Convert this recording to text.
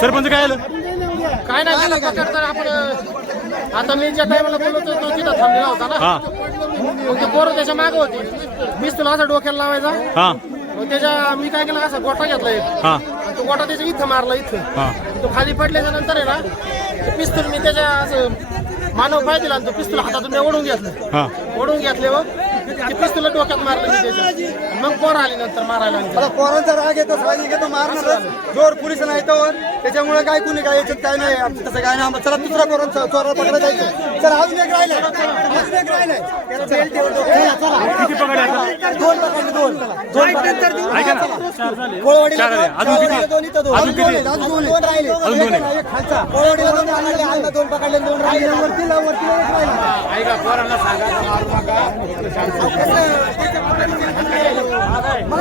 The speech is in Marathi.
सरपंच काय आलं काय नाही आपण आता मी ज्या टायमाला बोलतो तो तिथं थांबलेला होता ना. हा मग ते पोरं त्याच्या मागे होती. मीच तुला असा डोक्याला लावायचा. हा मग त्याच्या मी काय केलं असा गोटा घेतला एक. हा आणि तो गोटा त्याच्या इथं मारला इथं. हा तो खाली पडल्याच्या नंतर आहे ना ते पिस्तूल मी त्याच्या असं मानव पाय दिला आणि तो पिस्तूल हातातून मी ओढून घेतलं. हा ओढून घेतले व ते पिस्तूल डोक्यात मारलं मी त्याच्या. मग पोरं आली नंतर मारायला लागली. आता पोरांचा राग येतो साधी घेतो मारणार जोर पोलीस नाही तर त्याच्यामुळे काय कुणी काय याच्यात काय नाही आमचं तसं काय नाही. चला दुसरा पोरांचा चोराला पकडा जायचं. चला अजून एक राहिलाय अजून एक राहिलाय त्याला बेल्ट ठेवतो. किती पकडले आता? दोन पकडले दोन ऐका ना कोळवाडीला चार झाले. अजून किती? दोन इथं दोन अजून किती? अजून दोन राहिले अजून दोन आहे. एक खालचा कोळवाडीला दोन राहिले आलता दोन पकडले दोन राहिले वरती एक राहिला. ऐका पोरांना सांगा मारू नका. मग